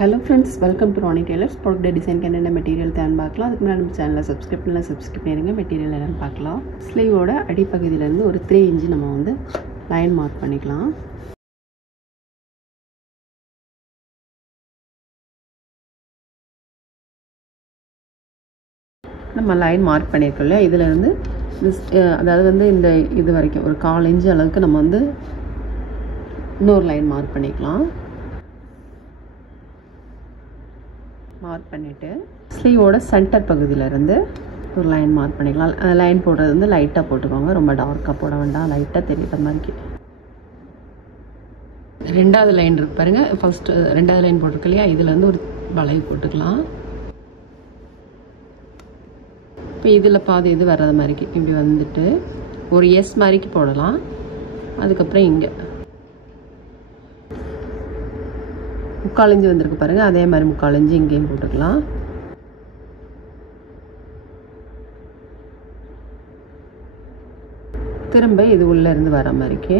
Hello friends, welcome to Ronnie Tailors. Product design என்னென்ன material தேவைன்னு பார்க்கலாம். அதுக்கு முன்னாடி நம்ம சேனலை சப்ஸ்கிரைப் பண்ணிடுங்க. மெட்டீரியல் என்னென்னு பார்க்கலாம். ஸ்லீவோட அடிப்பகுதியிலேருந்து ஒரு 3 இன்ச்சு நம்ம வந்து லைன் மார்க் பண்ணிக்கலாம். நம்ம லைன் மார்க் பண்ணியிருக்கோம் இல்லையா, இதிலேருந்து அதாவது வந்து இந்த இது வரைக்கும் ஒரு 1/4 இன்ச்சு அளவுக்கு நம்ம வந்து இன்னொரு லைன் மார்க் பண்ணிக்கலாம். மார்க் பண்ணிவிட்டு ஸ்லீவோட சென்டர் பகுதியிலேருந்து ஒரு லைன் மார்க் பண்ணிக்கலாம். லைன் போடுறது வந்து லைட்டாக போட்டுக்கோங்க, ரொம்ப டார்க்காக போட வேண்டாம், லைட்டாக தெரியுற மாதிரி. ரெண்டாவது லைன் இருக்கு பாருங்கள், ஃபஸ்ட்டு ரெண்டாவது லைன் போட்டிருக்கு இல்லையா, இதுலேருந்து ஒரு வளைவு போட்டுக்கலாம். இப்போ இதில் பாதி இது வர்றது மாதிரிக்கு இப்படி வந்துட்டு ஒரு எஸ் மாதிரிக்கு போடலாம். அதுக்கப்புறம் இங்கே 3/4 இன்ச்சு வந்திருக்கு பாருங்கள், அதே மாதிரி 3/4 இன்ச்சு இங்கேயும் போட்டுக்கலாம். திரும்ப இது உள்ளே இருந்து வர மாதிரிக்கு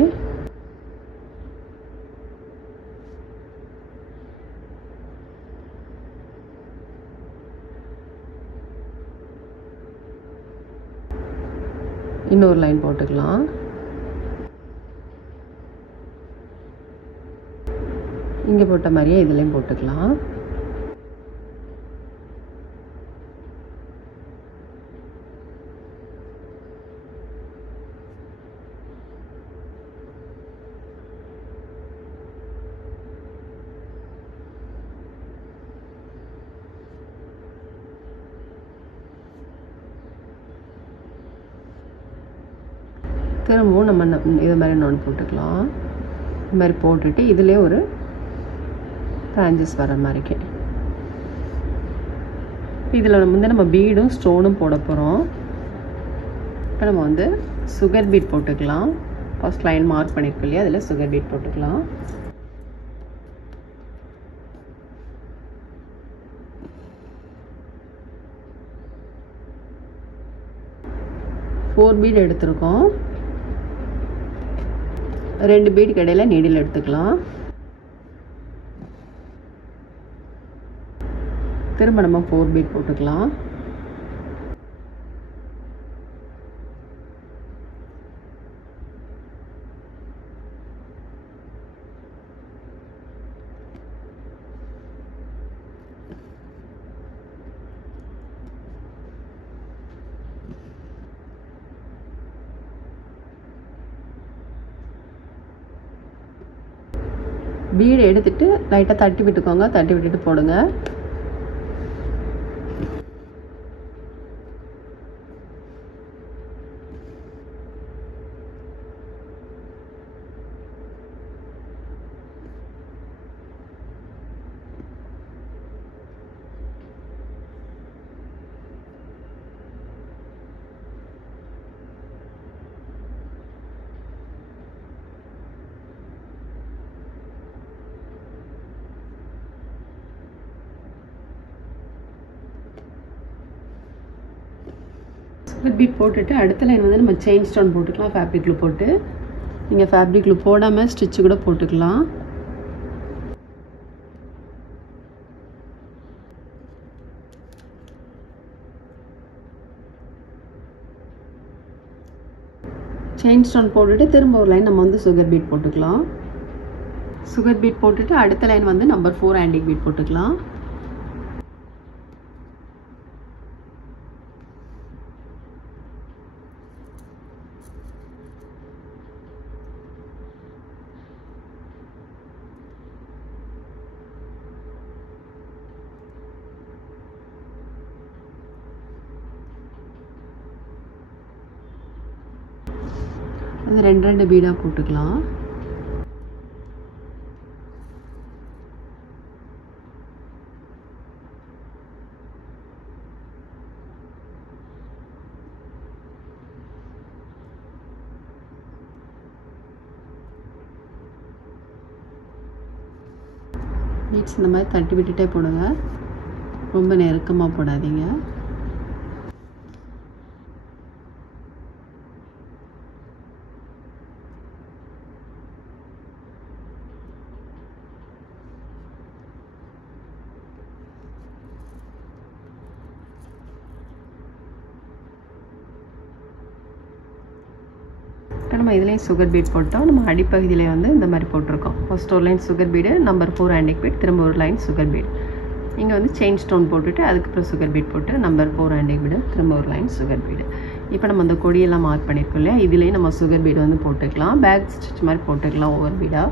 இன்னொரு லைன் போட்டுக்கலாம். இங்கே போட்ட மாதிரியே இதுலேயும் போட்டுக்கலாம். திரும்பவும் நம்ம இது மாதிரி இன்னொன்று போட்டுக்கலாம். இது மாதிரி போட்டுட்டு இதிலே ஒரு பிரான்ச்சஸ் வர மாதிரிக்கு இதில் நம்ம பீடும் ஸ்டோனும் போட போகிறோம். இப்போ நம்ம வந்து சுகர் பீட் போட்டுக்கலாம். ஃபர்ஸ்ட் லைன் மார்க் பண்ணியிருக்கோம் இல்லையா, அதில் சுகர் பீட் போட்டுக்கலாம். ஃபோர் பீட் எடுத்திருக்கோம். 2 பீடுக்கு இடையில நீடில் எடுத்துக்கலாம். திரும்ப நம்ம 4 பீட் போட்டுக்கலாம். பீடு எடுத்துட்டு லைட்டாக தட்டி விட்டுக்கோங்க, தட்டி விட்டுட்டு போடுங்க. சுகர் பீட் போட்டுட்டு அடுத்த லைன் வந்து நம்ம செயின் ஸ்டோன் போட்டுக்கலாம். ஃபேப்ரிக் க்ளூ போட்டு, நீங்கள் ஃபேப்ரிக் க்ளூ போடாமல் ஸ்டிச்சு கூட போட்டுக்கலாம். செயின் ஸ்டோன் போட்டுட்டு திரும்ப ஒரு லைன் நம்ம வந்து சுகர் பீட் போட்டுக்கலாம். சுகர் பீட் போட்டுட்டு அடுத்த லைன் வந்து நம்பர் 4 ஆன்டிக் பீட் போட்டுக்கலாம். அது 2 பீடாக போட்டுக்கலாம். பீட்ஸ் இந்த மாதிரி தட்டி விட்டுட்டே போடுங்க, ரொம்ப நெருக்கமாக போடாதீங்க. நம்ம இதுலேயும் சுகர் பீட் போட்டோம். நம்ம அடிப்பகுதியில் வந்து இந்த மாதிரி போட்டிருக்கோம். ஃபர்ஸ்ட் ஒரு line sugar beet, number 4 antique beat, திரும்ப ஒரு லைன் சுகர் பீட். இங்கே வந்து செயின் ஸ்டோன் போட்டுட்டு அதுக்கப்புறம் சுகர் பீட் போட்டு நம்பர் 4 ஆன்டிக் பீடு, திரும்ப ஒரு லைன் சுகர் பீடு. இப்போ நம்ம அந்த கொடியெல்லாம் மார்க் பண்ணியிருக்கோம் இல்லையா, இதுலேயும் நம்ம சுகர் பீடு வந்து போட்டுக்கலாம். பேக் ஸ்டிச் மாதிரி போட்டுக்கலாம் ஒவ்வொரு பீடாக.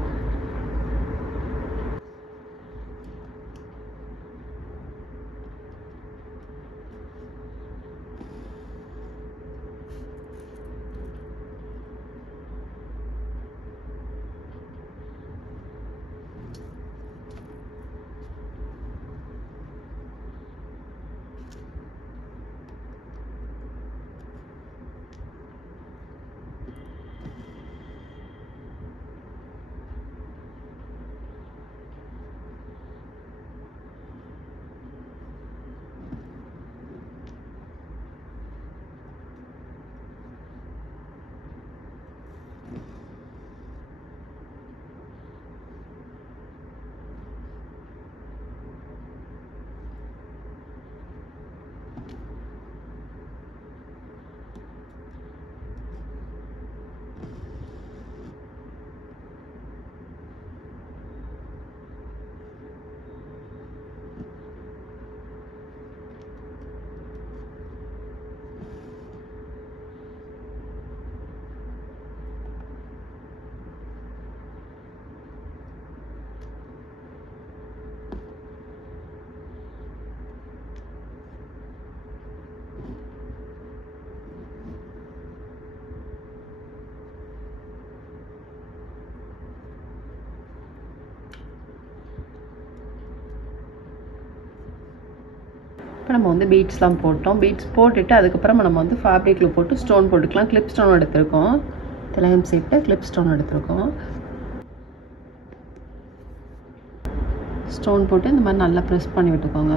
இப்போ நம்ம வந்து பீட்ஸ்லாம் போட்டோம். பீட்ஸ் போட்டுட்டு அதுக்கப்புறம் நம்ம வந்து ஃபேப்ரிக்கில் போட்டு ஸ்டோன் போட்டுக்கலாம். கிளிப் ஸ்டோன் எடுத்திருக்கோம். திலகம் சீட்டில் கிளிப் ஸ்டோன் எடுத்திருக்கோம். ஸ்டோன் போட்டு இந்த மாதிரி நல்லா ப்ரெஸ் பண்ணி விட்டுக்கோங்க.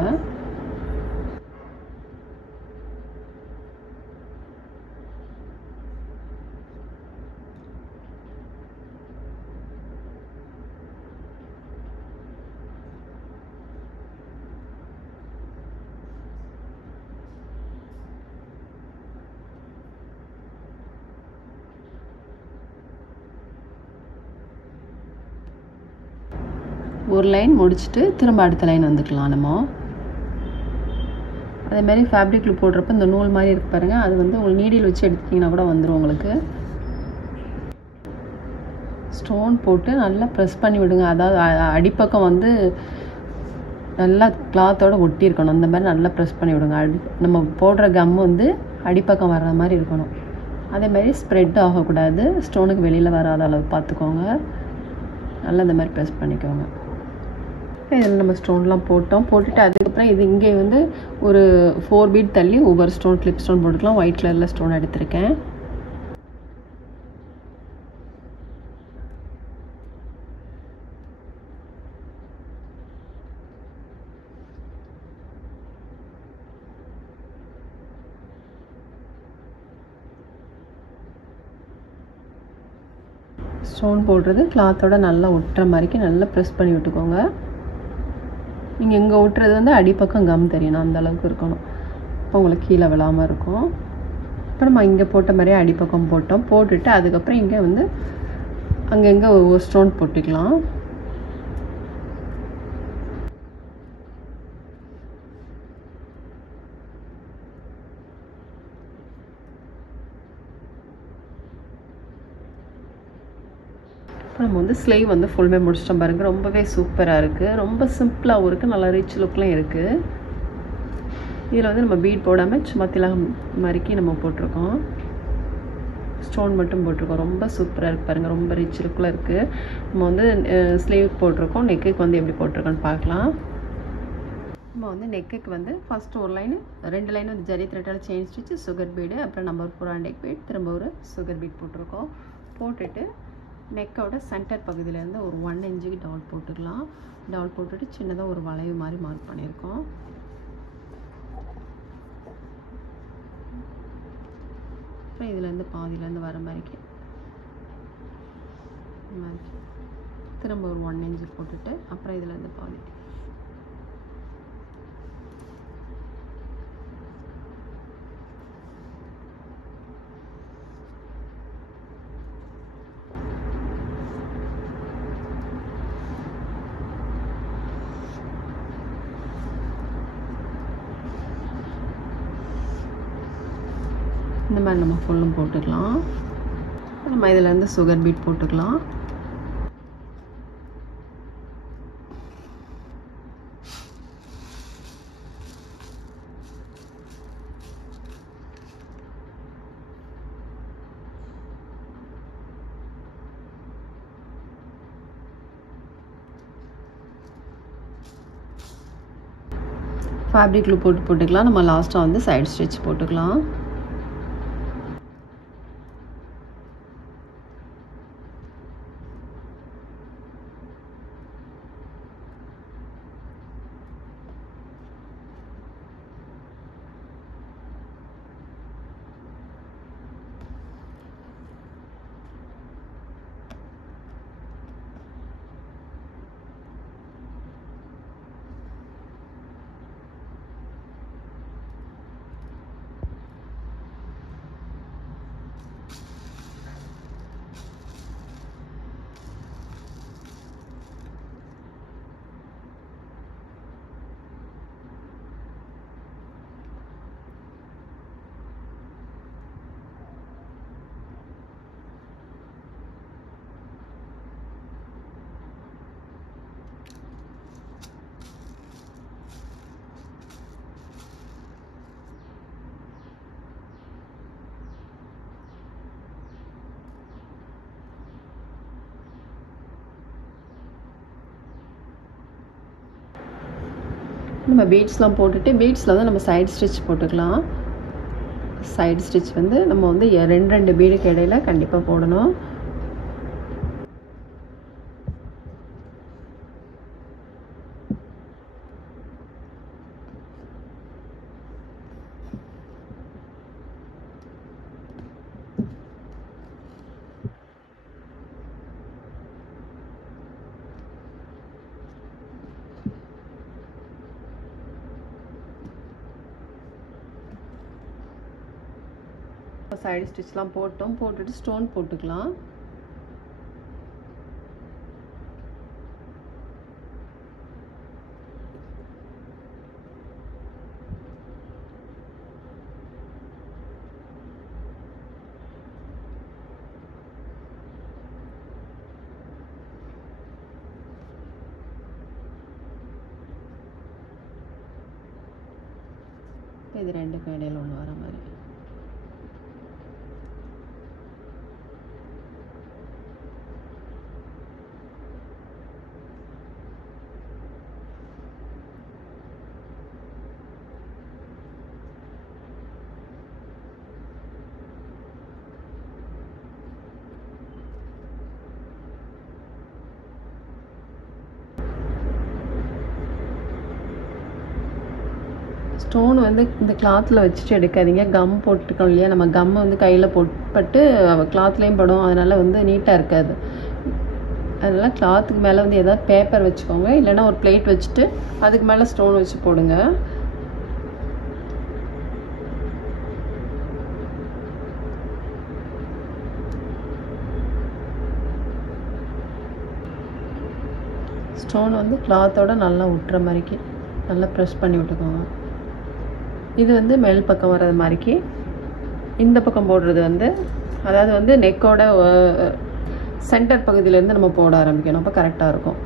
ஒரு லைன் முடிச்சுட்டு திரும்ப அடுத்த லைன் வந்துக்கலாம். நம்ம அதேமாதிரி ஃபேப்ரிக்கில் போடுறப்ப இந்த நூல் மாதிரி இருக்கு பாருங்கள், அது வந்து உங்களுக்கு நீடில் வச்சு எடுத்திங்கன்னா கூட வந்துடும். உங்களுக்கு ஸ்டோன் போட்டு நல்லா ப்ரெஸ் பண்ணி விடுங்க. அதாவது அடிப்பக்கம் வந்து நல்லா கிளாத்தோடு ஒட்டியிருக்கணும். அந்த மாதிரி நல்லா ப்ரெஸ் பண்ணி விடுங்க. நம்ம போடுற கம் வந்து அடிப்பக்கம் வர்ற மாதிரி இருக்கணும். அதேமாதிரி ஸ்ப்ரெட் ஆகக்கூடாது. ஸ்டோனுக்கு வெளியில் வராத அளவு பார்த்துக்கோங்க. நல்லா இந்த மாதிரி ப்ரெஸ் பண்ணிக்கோங்க. இதில் நம்ம ஸ்டோன்லாம் போட்டுட்டு அதுக்கப்புறம் இது இங்கே வந்து ஒரு 4 பீட் தள்ளி ஒவ்வொரு ஸ்டோன் கிளிப் ஸ்டோன் போட்டுக்கலாம். ஒயிட் கலரில் ஸ்டோன் எடுத்திருக்கேன். ஸ்டோன் போடுறது கிளாத்தோட நல்லா ஒட்டுற மாதிரிக்கு நல்லா ப்ரெஸ் பண்ணி விட்டுக்கோங்க. நீங்கள் இங்கே ஒட்டுறது வந்து அடிப்பக்கம் கம் தெரியணும், அந்தளவுக்கு இருக்கணும். இப்போ உங்களுக்கு கீழே விழாமல் இருக்கும். இப்போ நம்ம இங்கே போட்ட மாதிரியே அடிப்பக்கம் போட்டுட்டு அதுக்கப்புறம் இங்கே வந்து அங்கங்கே ஒரு ஸ்டோன் போட்டுக்கலாம். நம்ம வந்து ஸ்லீவ் வந்து ஃபுல்லுமே முடிச்சிட்டோம் பாருங்கள். ரொம்பவே சூப்பராக இருக்குது. ரொம்ப சிம்பிளாகவும் இருக்குது, நல்லா ரிச் லுக்லாம் இருக்குது. இதில் வந்து நம்ம பீட் போடாமல் சும்மா திலகம் மாதிரிக்கு நம்ம போட்டிருக்கோம். ஸ்டோன் மட்டும் போட்டிருக்கோம். ரொம்ப சூப்பராக இருக்குது பாருங்கள். ரொம்ப ரிச் லுக்கில் இருக்குது. நம்ம வந்து ஸ்லீவ் போட்டிருக்கோம். நெக்குக்கு வந்து எப்படி போட்டிருக்கோன்னு பார்க்கலாம். நம்ம வந்து நெக்குக்கு வந்து ஃபஸ்ட்டு ஒரு லைனு 2 லைன் வந்து ஜரி த்ரெட்டால் செயின் ஸ்டிச்சு, சுகர் பீடு, அப்புறம் நம்பர் 4 ஆன்டிக் பீட், திரும்ப ஒரு சுகர் பீட் போட்டிருக்கோம். போட்டுட்டு நெக்கோட சென்டர் பகுதியிலேருந்து ஒரு 1 இன்ச்சுக்கு டாட் போட்டுக்கலாம். டாட் போட்டுட்டு சின்னதாக ஒரு வளைவு மாதிரி மார்க் பண்ணியிருக்கோம். அப்புறம் இதுலேருந்து பாதியிலேருந்து வர மாதிரிக்கு திரும்ப ஒரு 1 இன்ச்சு போட்டுட்டு அப்புறம் இதுலேருந்து பாதி இந்த மாதிரி நம்ம ஃபுல்லும் போட்டுக்கலாம். நம்ம இதிலேருந்து சுகர் பீட் போட்டுக்கலாம். ஃபேப்ரிக் க்ளூ போட்டுக்கலாம். நம்ம லாஸ்ட்டாக வந்து சைடு ஸ்டிச் போட்டுக்கலாம். நம்ம பீட்ஸ்லாம் போட்டுட்டு பீட்ஸில் வந்து நம்ம சைடு ஸ்டிச் போட்டுக்கலாம். சைடு ஸ்டிச் வந்து நம்ம வந்து 2 பீடுக்கு இடையில கண்டிப்பாக போடணும். சைடு ஸ்டிச்லாம் போட்டுட்டு ஸ்டோன் போட்டுக்கலாம். இது 2க்கும் இடையில ஒன்று வர மாதிரி. ஸ்டோன் வந்து இந்த கிளாத்தில் வச்சுட்டு எடுக்காதீங்க. கம் போட்டுருக்கோம் இல்லையா, நம்ம கம் வந்து கையில் போட்டு கிளாத்லேயும் படும், அதனால் வந்து நீட்டாக இருக்காது. அதனால் கிளாத்துக்கு மேலே வந்து எதாவது பேப்பர் வச்சுக்கோங்க, இல்லைன்னா ஒரு பிளேட் வச்சுட்டு அதுக்கு மேலே ஸ்டோன் வச்சு போடுங்க. ஸ்டோன் வந்து கிளாத்தோட நல்லா விட்டுற மாதிரிக்கு நல்லா ப்ரெஸ் பண்ணி விட்டுக்கோங்க. இது வந்து மேல் பக்கம் வர்றது மாதிரிக்கு இந்த பக்கம் போடுறது வந்து, அதாவது வந்து நெக்கோட சென்டர் பகுதியிலேருந்து நம்ம போட ஆரம்பிக்கணும். அப்போ கரெக்டாக இருக்கும்.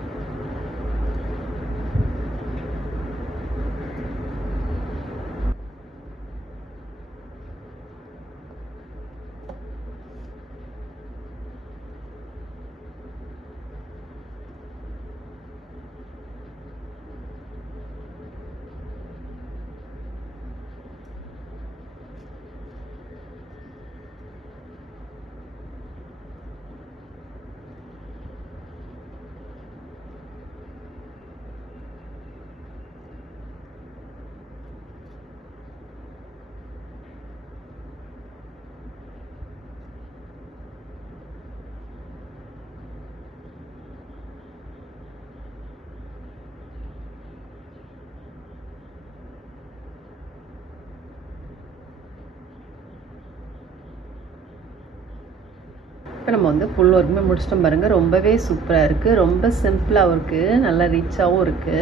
இப்போ நம்ம வந்து ஃபுல் ஒர்க்குமே முடிச்சிட்டோம் பாருங்கள். ரொம்பவே சூப்பராக இருக்குது, ரொம்ப சிம்பிளாகவும் இருக்குது, நல்லா ரிச்சாகவும் இருக்குது.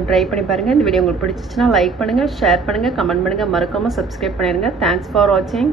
நீங்களும் ட்ரை பண்ணி பாருங்கள். இந்த வீடியோ உங்களுக்கு பிடிச்சிச்சுன்னா லைக் பண்ணுங்கள், ஷேர் பண்ணுங்கள், கமெண்ட் பண்ணுங்கள், மறக்காமல் சப்ஸ்கிரைப் பண்ணிடுங்க. தேங்க்ஸ் ஃபார் வாட்சிங்.